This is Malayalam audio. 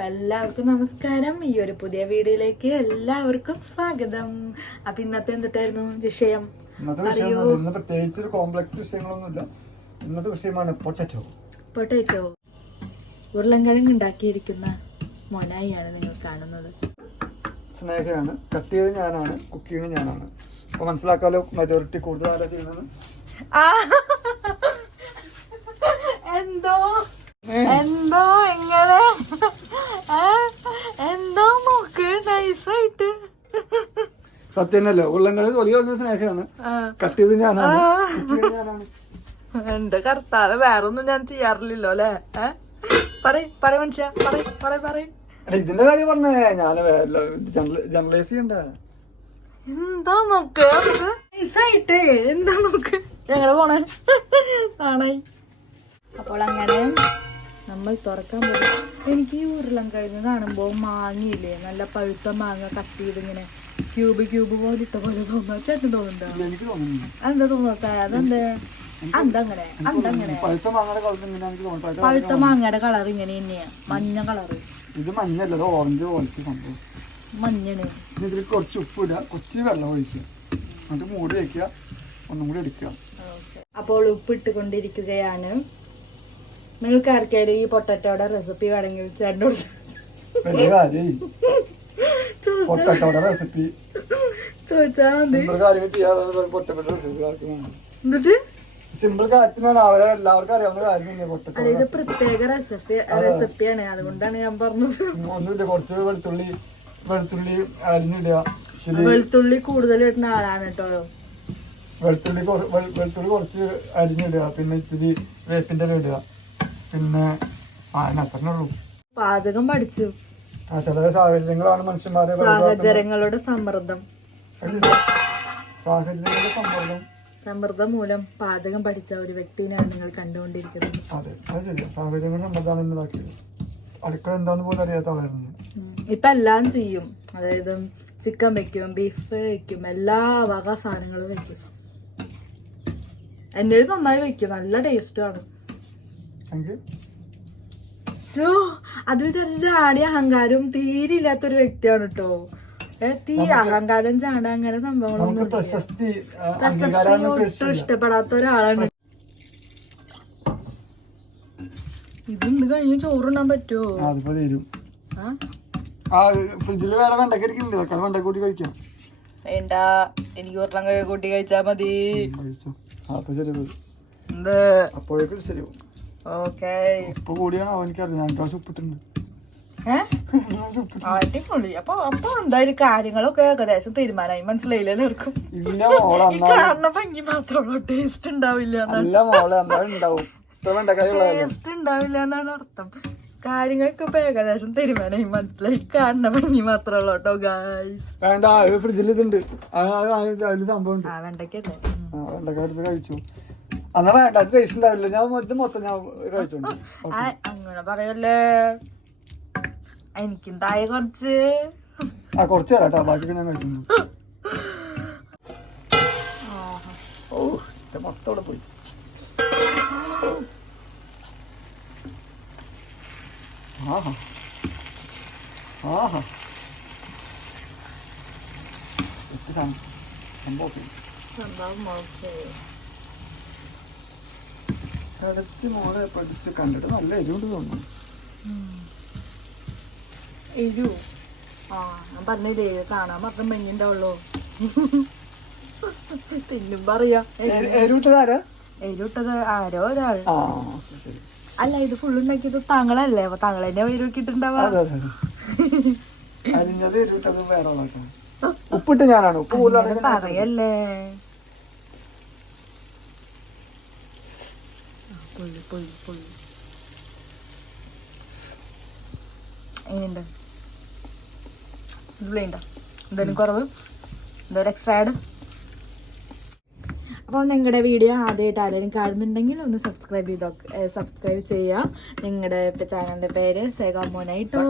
അപ്പൊ എല്ലാവർക്കും നമസ്കാരം. ഈ ഒരു പുതിയ വീഡിയോയിലേക്ക് എല്ലാവർക്കും സ്വാഗതം. അപ്പൊ ഇന്നത്തെ എന്തിട്ടായിരുന്നു വിഷയം? ഇന്ന് പ്രത്യേകിച്ച് ഒരു കോംപ്ലക്സ് വിഷയങ്ങളൊന്നുമില്ല. ഇന്നത്തെ വിഷയമാണ് പൊട്ടറ്റോ പൊട്ടറ്റോ ഉരുളൻകിഴങ്ങ് ഉണ്ടാക്കിയിരിക്കുന്ന മൊനായിയാണ് നിങ്ങൾ കാണുന്നത്. സ്നേഹയാണ്. കട്ട് ചെയ്ത് ഞാനാണ്. കുക്ക് ചെയ്യുന്നത് ഞാനാണ്. അപ്പൊ മനസ്സിലാക്കാലോ മെജോറിറ്റി കൂടുതൽ ആരാ ചെയ്യുന്നത്? എന്തോ എന്തോ എങ്ങനെ ആ, എന്തോ നോക്ക് നൈസായിട്ട് സത്യം ഉള്ളം കളി തൊലി കളഞ്ഞ സ്നേഹമാണ് കട്ട് ചെയ്ത് ഞാനാണ്. എന്റെ കർത്താവ് വേറൊന്നും ഞാൻ ചെയ്യാറില്ലല്ലോ അല്ലേ? ഏ? പറയ് പറ മനുഷ്യ പറയ് പറയ് പറയ്. എടാ, ഇതിന്റെ കാര്യം പറഞ്ഞേ. ഞാൻ ജനറലൈസ് ചെയ്യണ്ട? എന്താ നോക്ക്? നൈസായിട്ട്. എന്താ നോക്ക്? ഞങ്ങൾ പോണേ. ആണായി അപ്പോൾ അങ്ങനെ നമ്മൾ തുറക്കാൻ പോകും എനിക്ക് ഈ ഉരുളൻ കഴിഞ്ഞ് കാണുമ്പോൾ മാങ്ങയില്ലേ? നല്ല പഴുത്ത മാങ്ങ കട്ട് ചെയ്ത് ഇങ്ങനെ ക്യൂബ് ക്യൂബ് പോലെ ഇട്ട പോലെ തോന്നുക ചേട്ടൻ തോന്നുന്നുണ്ടോ എനിക്ക് തോന്നുന്നു? അതെന്താ? തോന്നാത്ത അതെന്താ അന്തങ്ങനെ അന്തങ്ങനെ പഴുത്ത മാങ്ങയുടെ കളർ ഇങ്ങനെ തന്നെയാ. മഞ്ഞ കളറ് ഇത് മഞ്ഞല്ല ഇത് ഓറഞ്ച് പോലത്തെ സംഭവം. മഞ്ഞണ് ഇതിൽ കുറച്ച് ഉപ്പ് ഇടുക കുറച്ച് വെള്ളം ഒഴിക്കുക. എന്നിട്ട് മൂടി വയ്ക്കുക ഒന്നും കൂടി എടുക്കുക. അപ്പോൾ ഉപ്പിട്ടുകൊണ്ടിരിക്കുകയാണ് നിങ്ങൾക്ക് ആർക്കായാലും ഈ പൊട്ടറ്റോയുടെ റെസിപ്പി വേണമെങ്കിൽ ചേട്ടനോട് വലിയ കാര്യം പൊട്ടറ്റോടെ റെസിപ്പി ചോദിച്ചാ മതി. സിമ്പിൾ കാര്യങ്ങൾ ചെയ്യാതെ പൊട്ടപ്പെട്ട റെസിപ്പി ആർക്കും എന്നിട്ട്? സിമ്പിൾ കാര്യത്തിനാണ് അവരെ എല്ലാവർക്കും അറിയാവുന്ന കാര്യമില്ല പൊട്ടക്കട പ്രത്യേക റെസിപ്പി റെസിപ്പിയാണ് അതുകൊണ്ടാണ് ഞാൻ പറഞ്ഞത്. ഒന്നുമില്ല കുറച്ച് വെളുത്തുള്ളി വെളുത്തുള്ളി അരിഞ്ഞിടുക. വെളുത്തുള്ളി കൂടുതൽ ഇടുന്ന ആളാണ് കേട്ടോ. വെളുത്തുള്ളി വെളുത്തുള്ളി കുറച്ച് അരിഞ്ഞിടുക. പിന്നെ ഇത്തിരി വേപ്പിന്റെ ഇടുക. പിന്നെ ആ അത്രേ ഉള്ളൂ. പാചകം പഠിച്ചു. ചില സാഹചര്യങ്ങളാണ് മനുഷ്യന്മാരെ. സാഹചര്യങ്ങളുടെ സമ്മർദ്ദം. സാഹചര്യങ്ങളുടെ സമ്മർദ്ദം. സമ്മർദ്ദം മൂലം പാചകം പഠിച്ച ഒരു വ്യക്തിനെയാണ് നിങ്ങൾ കണ്ടുകൊണ്ടിരിക്കുന്നത്. അതെ അത് ശരിയാ. സാഹചര്യങ്ങളുടെ സമ്മർദ്ദമാണ് ഇന്നതാക്കിയത്. അടുക്കള എന്താന്ന് പോലും അറിയാത്ത ആളായിരുന്നു. ഇപ്പൊ എല്ലാം ചെയ്യും. അതായത് ചിക്കൻ വെക്കും ബീഫ് വെക്കും എല്ലാ വക സാധനങ്ങളും വെക്കും. എന്റെ ഒരു നന്നായി വെക്കും. നല്ല ടേസ്റ്റുമാണ് എനിക്ക് ഷോ അത് വിചാരിച്ച് ചാടി അഹങ്കാരവും തീരെ ഇല്ലാത്തൊരു വ്യക്തിയാണ് കേട്ടോ ഏ തീ അഹങ്കാരം ചാട അങ്ങനെ സംഭവങ്ങളൊന്നും. പ്രശസ്തി ഒട്ടും ഇഷ്ടപ്പെടാത്ത ഒരാളാണ്. ഇത് എന്ത് കഴിഞ്ഞ് ചോറുണ്ടാൻ പറ്റുമോ അതിപ്പോ തരും. ഫ്രിഡ്ജിൽ വേറെ വെണ്ടക്ക ഇരിക്കുന്നുണ്ട്. വെണ്ടക്ക കൂട്ടി കഴിക്കാം. വേണ്ട. എനിക്ക് ഉരുളൻ കൂട്ടി കഴിച്ചാ മതി. അപ്പോഴേക്കും ശരി ഓക്കേ. ഉപ്പ് കൂടിയാണ്? അവനിക്കറിയാം ഞാൻ പ്രാവശ്യം ഉപ്പിട്ടുണ്ട് ഏ? അടിപൊളി. അപ്പൊ അപ്പൊ എന്തായാലും കാര്യങ്ങളൊക്കെ ഏകദേശം തീരുമാനമായി മനസ്സിലായില്ലേ ഇല്ല മോളെ ടേസ്റ്റ് ഉണ്ടാവില്ല ടേസ്റ്റ് ഉണ്ടാവില്ല എന്നാണ് അർത്ഥം. കാര്യങ്ങളൊക്കെ ഇപ്പൊ ഏകദേശം തീരുമാനമായി മനസ്സിലായി? കാണണ കാണുന്ന ഭംഗി കേട്ടോ ഗായ്സ് വേണ്ട ഫ്രിഡ്ജിൽ ഇതുണ്ട്. സംഭവം വെണ്ടക്ക എടുത്ത് കഴിച്ചു. എന്നാ വേണ്ട അത് ടേസ്റ്റ് ഉണ്ടാവില്ല. ഞാൻ ഇത് മൊത്തം ഞാൻ കഴിച്ചോണ്ട് ആ അങ്ങനെ പറയല്ലേ? എനിക്കുണ്ടായ കുറച്ച്? ആ കുറച്ച് തരാം കേട്ടോ. ബാക്കി ഞാൻ കഴിച്ചു ആഹാ. ഓ ഇത് മൊത്തം അവിടെ പോയി. ആഹാ. ആഹാ. ഇത് സം- സംഭവം. സംഭവം ഓക്കേ. കടച്ച് മോളെ പഠിച്ച് കണ്ടിട്ട് നല്ല എരിവുണ്ട് തോന്നുന്നു. എരു ആ ഞാൻ പറഞ്ഞില്ലേ കാണാൻ മാത്രം ഭംഗിണ്ടാവുള്ളൂ തിന്നും പറയാ. എരി- എരിവിട്ടതാരാ എരിവിട്ടത് ആരോ ഒരാൾ. അല്ല ഇത് ഫുൾ ഉണ്ടാക്കിയത് താങ്കളല്ലേ? അപ്പൊ താങ്കൾ തന്നെ എരിവിട്ടത് ഉപ്പിട്ട് ഞാനാണ്. ഉപ്പ് പറയല്ലേ. പൊള്ളി പൊള്ളി പൊള്ളി എങ്ങനെയുണ്ട് ഉള്ളിയുണ്ടോ? എന്തായാലും കുറവ്. എന്തായാലും എക്സ്ട്രാ ആഡ് അപ്പോൾ നിങ്ങളുടെ വീഡിയോ ആദ്യമായിട്ട് ആരെങ്കിലും കാണുന്നുണ്ടെങ്കിൽ ഒന്ന് സബ്സ്ക്രൈബ് ചെയ്തോ സബ്സ്ക്രൈബ് ചെയ്യുക നിങ്ങളുടെ ചാനലിന്റെ പേര് സേഗാമോനായിട്ടോ